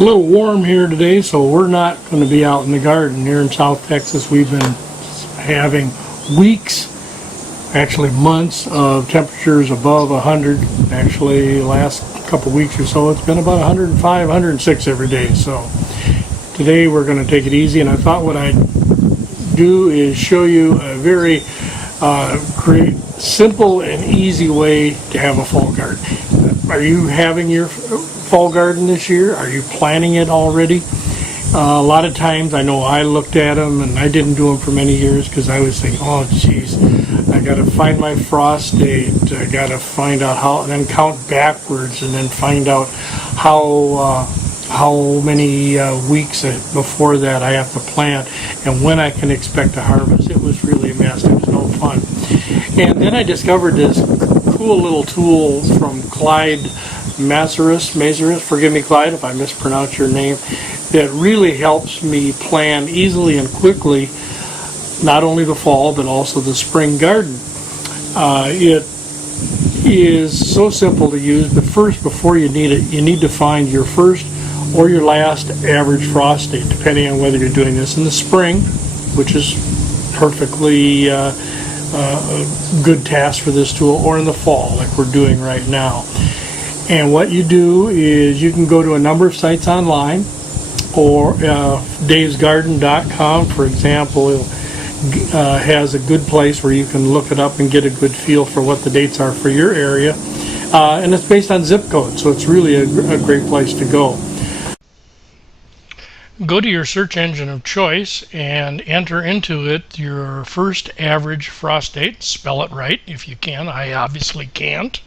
a little warm here today, so we're not going to be out in the garden. Here in South Texas, we've been having weeks, actually months, of temperatures above 100. Actually, last couple weeks or so, it's been about 105, 106 every day. So today we're going to take it easy, and I thought what I'd do is show you a very great, simple and easy way to have a fall garden. Are you having your fall garden this year? Are you planning it already? A lot of times, I know I looked at them and I didn't do them for many years because I was thinking, oh geez, I got to find my frost date, I got to find out how, and then count backwards and then find out how many weeks before that I have to plant and when I can expect to harvest. It was really a mess. It was no fun. And then I discovered this cool little tool from Clyde Mazuris, forgive me Clyde if I mispronounce your name, that really helps me plan easily and quickly not only the fall but also the spring garden. It is so simple to use, but first, before you need it, you need to find your first or your last average frost date, depending on whether you're doing this in the spring, which is perfectly a good task for this tool, or in the fall like we're doing right now. And what you do is you can go to a number of sites online, or davesgarden.com, for example, has a good place where you can look it up and get a good feel for what the dates are for your area. And it's based on zip code, so it's really a great place to go. Go to your search engine of choice and enter into it your first average frost date. Spell it right if you can. I obviously can't.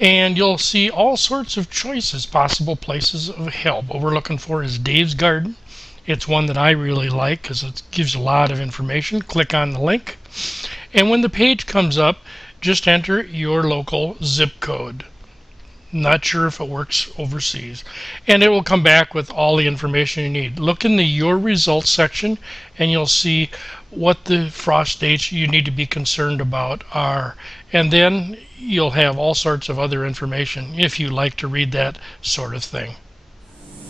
And you'll see all sorts of choices, possible places of help. What we're looking for is Dave's Garden. It's one that I really like because it gives a lot of information. Click on the link. And when the page comes up, just enter your local zip code. Not sure if it works overseas. And it will come back with all the information you need. Look in the Your Results section and you'll see what the frost dates you need to be concerned about are. And then you'll have all sorts of other information if you like to read that sort of thing.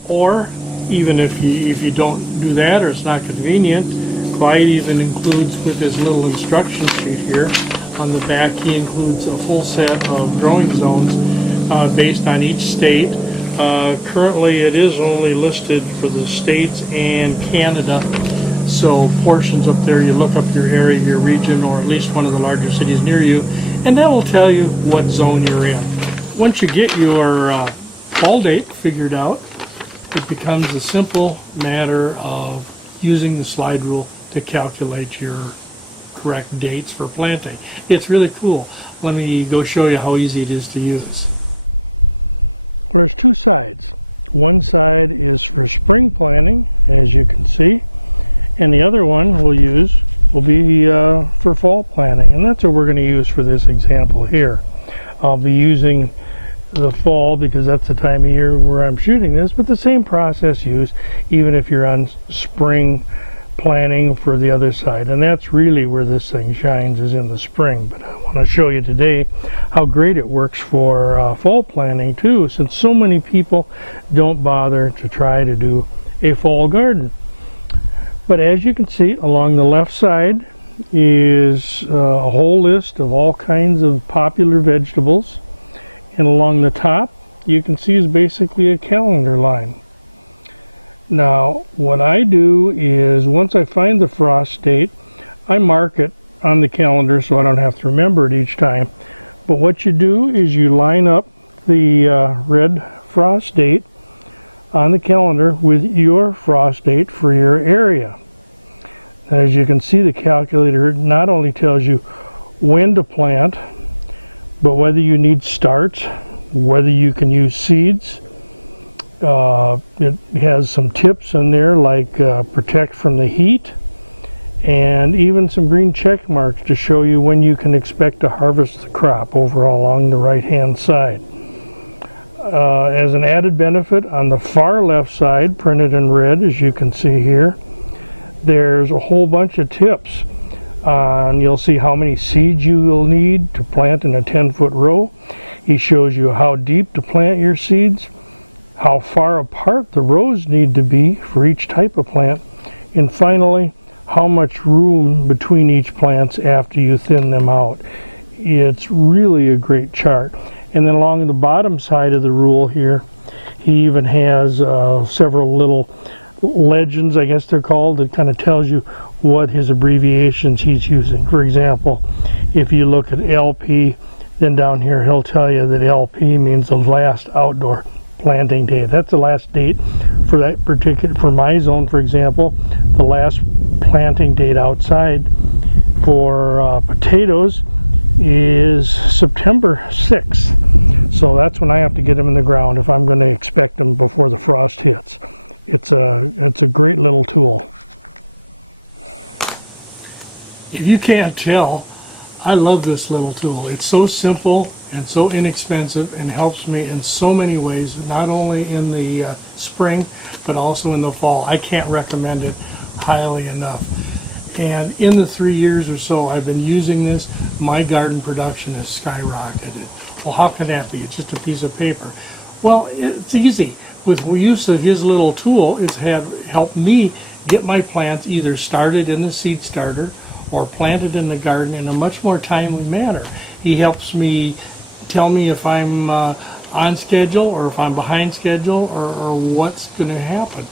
Or even if you don't do that or it's not convenient, Clyde even includes, with his little instruction sheet here on the back, he includes a full set of growing zones based on each state. Currently it is only listed for the States and Canada, so portions up there, you look up your area, your region, or at least one of the larger cities near you, and that will tell you what zone you're in. Once you get your fall date figured out, it becomes a simple matter of using the slide rule to calculate your correct dates for planting. It's really cool. Let me go show you how easy it is to use. There's two sides. One side is for spring planting, as you can see, and the other one will be for fall planting, and that's what we're going to use for this example here. I'll be using the fall because that's the time of year where I'm shooting this, but the same process used even if you're on spring planning for the other side, and that's really where this thing shines, is in the spring. But I want to show you today how great it works for fall planning too, since so many people don't bother to try to do a fall garden. But as you can see, along the left side is a whole list of all kinds of popular vegetables, and along the top you can see is basically a calendar line. Now what I do is, once I find the frost date, I mark it on the calendar so I don't have to remember it each time. But what you do is you line up the red frost date on the calendar with your frost date for your area. As you can see, the calculator not only tells you when to plant, but whether you need starts, whether you can use seeds. It has some tips in there like protect from the heat, and even some green check marks to show you when you can expect to harvest the crop over along the right hand side. As an added benefit, on the far left side, printed in red as you can see here, there's a whole bunch of tips. You'll see how many seeds you will need to plant in a 10-foot row. He shows you how deep to plant your seeds, how far apart the rows need to be for each type of plant, and finally, how much room between each plants after you thin them out. It's really a great chart. And then along the bottom side of the rule here, he even has several little legends, I guess they're called, that kind of tells you what his abbreviations he's using. For example, if you look at LP, then down here he'll tell you that LP means the last outdoor planting day. That's the last date for that particular, for my zone, for example. The last planting date outside for potatoes is September 6th. So that's when I have to get them in the ground if I'm going to expect them before the frost hits. It's a great little tool. If you can't tell, I love this little tool. It's so simple and so inexpensive and helps me in so many ways, not only in the spring, but also in the fall. I can't recommend it highly enough. And in the 3 years or so I've been using this, my garden production has skyrocketed. Well, how can that be? It's just a piece of paper. Well, it's easy. With the use of his little tool, it's helped me get my plants either started in the seed starter or planted in the garden in a much more timely manner. He helps me tell me if I'm on schedule or if I'm behind schedule or what's going to happen.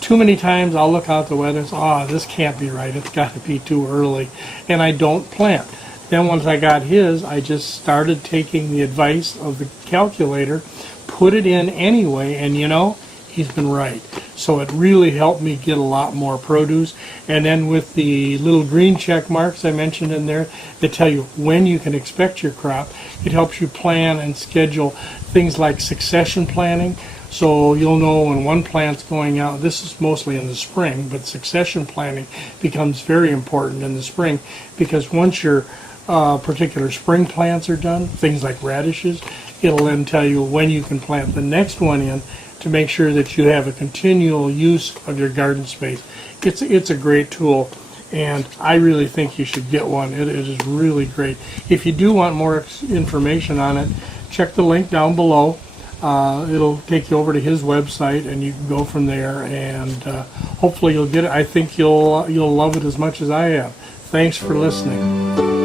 Too many times I'll look out the weather and say, this can't be right, it's got to be too early, and I don't plant. Then once I got his, I just started taking the advice of the calculator, put it in anyway, and you know, he's been right. So it really helped me get a lot more produce. And then with the little green check marks I mentioned in there that tell you when you can expect your crop, it helps you plan and schedule things like succession planning. So you'll know when one plant's going out. This is mostly in the spring, but succession planning becomes very important in the spring, because once your particular spring plants are done, things like radishes, it'll then tell you when you can plant the next one in to make sure that you have a continual use of your garden space. It's a great tool, and I really think you should get one. It is really great. If you do want more information on it, check the link down below. It'll take you over to his website, and you can go from there, and hopefully you'll get it. I think you'll love it as much as I have. Thanks for listening.